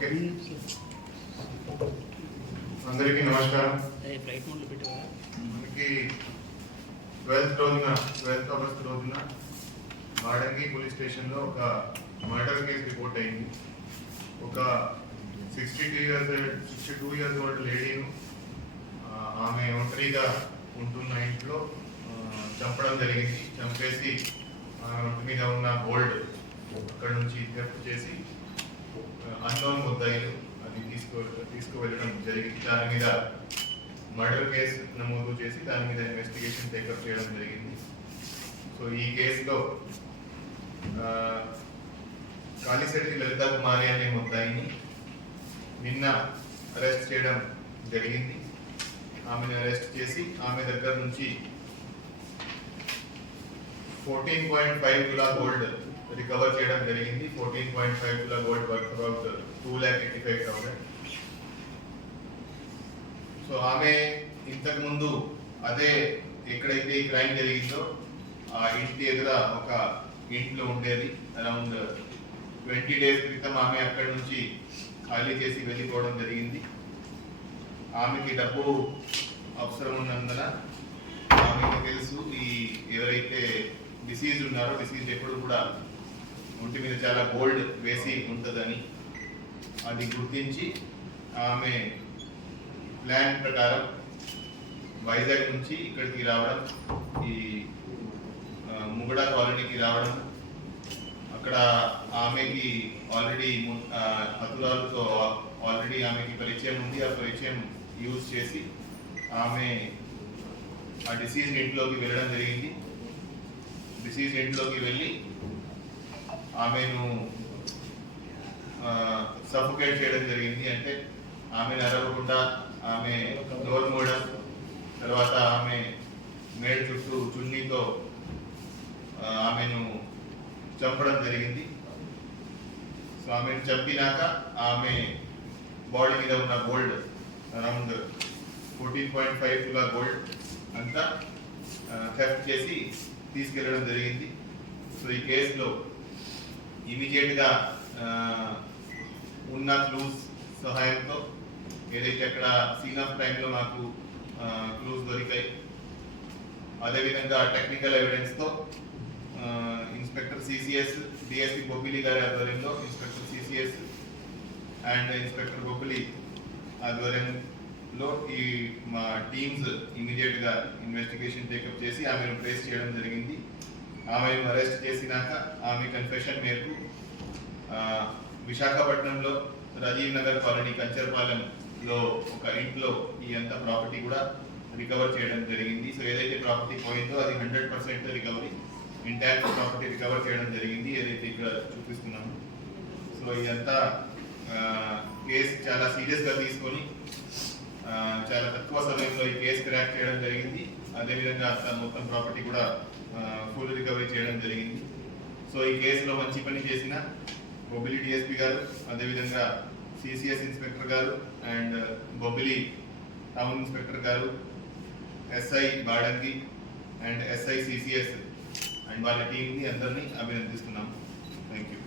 Okay, అందరికీ నమస్కారం. మనకి 12th ఆగస్ట్ రోజున మాడంగి పోలీస్ స్టేషన్లో ఒక మర్డర్ కేసు రిపోర్ట్ అయింది. ఒక 62 ఇయర్స్ ఓల్డ్ లేడీను ఆమె ఒంటరిగా ఉంటున్న ఇంట్లో చంపడం జరిగింది. చంపేసి ఒంటి మీద ఉన్న గోల్డ్ అక్కడ నుంచి థెఫ్ట్ చేసి అన్నోన్ ముద్దాయిలు అది తీసుకువెళ్ళడం జరిగింది. దాని మీద మర్డర్ కేసు నమోదు చేసి దాని మీద ఇన్వెస్టిగేషన్ టేకప్ చేయడం జరిగింది. సో ఈ కేసులో కాళీశెట్టి లలితా కుమారి అనే ముద్దాయిని నిన్న అరెస్ట్ చేయడం జరిగింది. ఆమెను అరెస్ట్ చేసి ఆమె దగ్గర నుంచి 14.5 తులా గోల్డ్ రికవర్ చేయడం జరిగింది. 14.5 తులా గోల్డ్ వర్త్ అబౌట్ 2,85,000. సో ఆమె ఇంతకు ముందు అదే ఎక్కడైతే ఈ క్రైమ్ జరిగిందో ఆ ఇంటి ఎదుర ఒక ఇంట్లో ఉండేది. అరౌండ్ 20 డేస్ క్రితం ఆమె అక్కడి నుంచి ఖాళీ చేసి వెళ్ళిపోవడం జరిగింది. ఆమెకి డబ్బు అవసరం ఉన్నందున ఆమెకు తెలుసు ఈ ఎవరైతే డిసీజ్ ఉన్నారో డిసీజ్ ఎప్పుడు కూడా ఒంటి మీద చాలా గోల్డ్ వేసి ఉంటుందని అది గుర్తించి ఆమె ప్లాన్ ప్రకారం వైజాగ్ నుంచి ఇక్కడికి రావడం, ఈ ముగడా కాలనీకి రావడం, అక్కడ ఆమెకి ఆల్రెడీ హతురాలతో ఆల్రెడీ ఆమెకి పరిచయం ఉంది. ఆ పరిచయం యూజ్ చేసి ఆమె ఆ డిసీజ్ ఇంట్లోకి వెళ్ళడం జరిగింది. డిసీజ్ ఇంట్లోకి వెళ్ళి ఆమెను సఫోకేట్ చేయడం జరిగింది. అంటే ఆమెను అరవకుండా ఆమె నోరు మూయడం, తర్వాత ఆమె మేడ చుట్టూ చున్నీతో ఆమెను చంపడం జరిగింది. సో ఆమెను చంపినాక ఆమె బాడీ మీద ఉన్న గోల్డ్ అరౌండ్ 14.5 తులా గోల్డ్ అంతా థెఫ్ట్ చేసి తీసుకెళ్లడం జరిగింది. సో ఈ కేసులో ఇమీడియట్గా ఉన్న క్లూస్ సహాయంతో ఏదైతే అక్కడ సీన్ ఆఫ్ క్రైమ్లో మాకు క్లూస్ దొరికాయి, అదేవిధంగా టెక్నికల్ ఎవిడెన్స్తో ఇన్స్పెక్టర్ సిసిఎస్, డిఎస్పీ బొబ్బిలి గారి ఆధ్వర్యంలో inspector CCS and inspector Bobbili ఆధ్వర్యంలో ఈ మా టీమ్స్ ఇమీడియట్గా ఇన్వెస్టిగేషన్ టేకప్ చేసి ఆమెను ట్రేస్ చేయడం జరిగింది. ఆమెను అరెస్ట్ చేసినాక ఆమె కన్ఫెషన్ మేరకు విశాఖపట్నంలో రాజీవ్ నగర్ కాలనీ కంచర్పాలెంలో ఒక ఇంట్లో ఈ అంత ప్రాపర్టీ కూడా రికవర్ చేయడం జరిగింది. సో ఏదైతే ప్రాపర్టీ పోయిందో అది 100% రికవరీ, ఇంటాక్ట్ ప్రాపర్టీ రికవర్ చేయడం జరిగింది, ఏదైతే ఇక్కడ చూపిస్తున్నాము. సో ఇదంతా కేసు చాలా సీరియస్గా తీసుకొని చాలా తక్కువ సమయంలో ఈ కేసు క్రాక్ చేయడం జరిగింది. అదేవిధంగా మొత్తం ప్రాపర్టీ కూడా ఫుల్ రికవరీ చేయడం జరిగింది. సో ఈ కేసులో మంచి పని చేసిన బొబ్బిలి డిఎస్పీ గారు, అదేవిధంగా సిసిఎస్ ఇన్స్పెక్టర్ గారు అండ్ బొబ్బిలి టౌన్ ఇన్స్పెక్టర్ గారు, SI Badangi and SI CCS and వాళ్ళ టీంని అందరినీ అభినందిస్తున్నాము. Thank you.